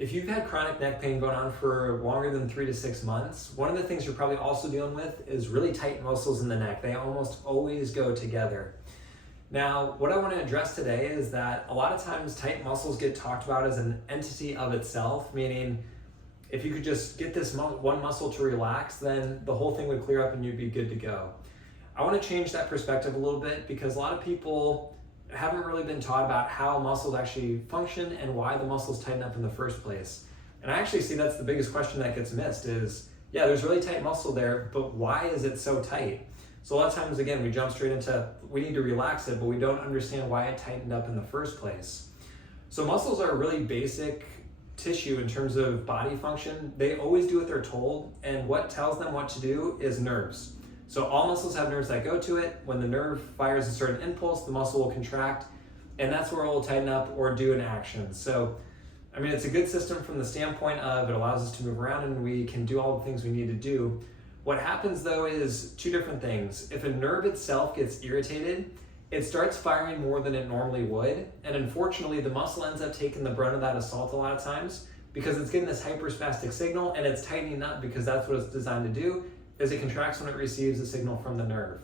If you've had chronic neck pain going on for longer than 3 to 6 months, one of the things you're probably also dealing with is really tight muscles in the neck. They almost always go together. Now, what I want to address today is that a lot of times tight muscles get talked about as an entity of itself, meaning if you could just get this one muscle to relax, then the whole thing would clear up and you'd be good to go. I want to change that perspective a little bit because a lot of people haven't really been taught about how muscles actually function and why the muscles tighten up in the first place. And I actually see that's the biggest question that gets missed is, yeah, there's really tight muscle there, but why is it so tight? So a lot of times, again, we jump straight into, we need to relax it, but we don't understand why it tightened up in the first place. So muscles are a really basic tissue in terms of body function. They always do what they're told, and what tells them what to do is nerves. So all muscles have nerves that go to it. When the nerve fires a certain impulse, the muscle will contract, and that's where it will tighten up or do an action. So, I mean, it's a good system from the standpoint of it allows us to move around and we can do all the things we need to do. What happens though is two different things. If a nerve itself gets irritated, it starts firing more than it normally would, and unfortunately the muscle ends up taking the brunt of that assault a lot of times because it's getting this hyperspastic signal and it's tightening up because that's what it's designed to do, is it contracts when it receives a signal from the nerve.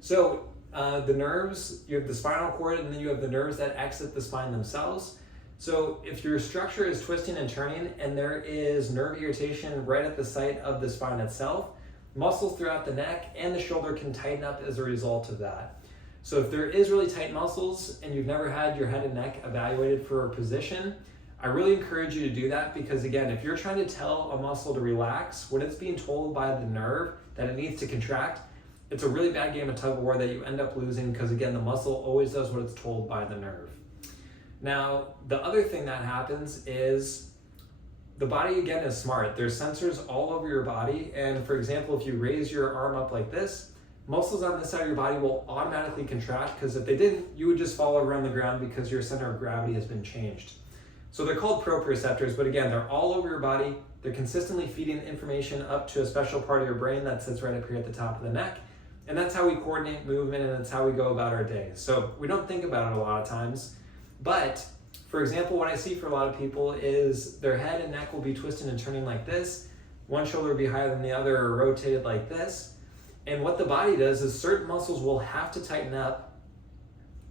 So the nerves, you have the spinal cord and then you have the nerves that exit the spine themselves. So if your structure is twisting and turning and there is nerve irritation right at the site of the spine itself, muscles throughout the neck and the shoulder can tighten up as a result of that. So if there is really tight muscles and you've never had your head and neck evaluated for a position, I really encourage you to do that because again, if you're trying to tell a muscle to relax, when it's being told by the nerve that it needs to contract, it's a really bad game of tug of war that you end up losing because again, the muscle always does what it's told by the nerve. Now, the other thing that happens is the body again is smart. There's sensors all over your body, and for example, if you raise your arm up like this, muscles on this side of your body will automatically contract because if they didn't, you would just fall over on the ground because your center of gravity has been changed. So they're called proprioceptors, but again, they're all over your body. They're consistently feeding information up to a special part of your brain that sits right up here at the top of the neck. And that's how we coordinate movement and that's how we go about our day. So we don't think about it a lot of times, but for example, what I see for a lot of people is their head and neck will be twisting and turning like this. One shoulder will be higher than the other or rotated like this. And what the body does is certain muscles will have to tighten up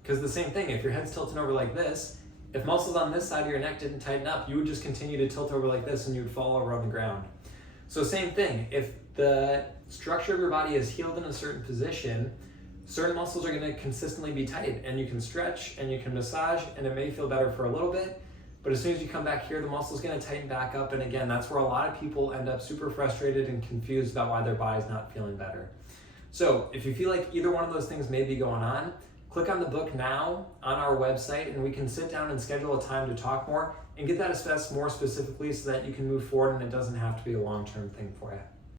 because the same thing, if your head's tilting over like this, if muscles on this side of your neck didn't tighten up, you would just continue to tilt over like this and you would fall over on the ground. So same thing, if the structure of your body is healed in a certain position, certain muscles are going to consistently be tight and you can stretch and you can massage and it may feel better for a little bit, but as soon as you come back here, the muscle's going to tighten back up, and again, that's where a lot of people end up super frustrated and confused about why their body's not feeling better. So if you feel like either one of those things may be going on, click on the book now on our website and we can sit down and schedule a time to talk more and get that assessed more specifically so that you can move forward and it doesn't have to be a long-term thing for you.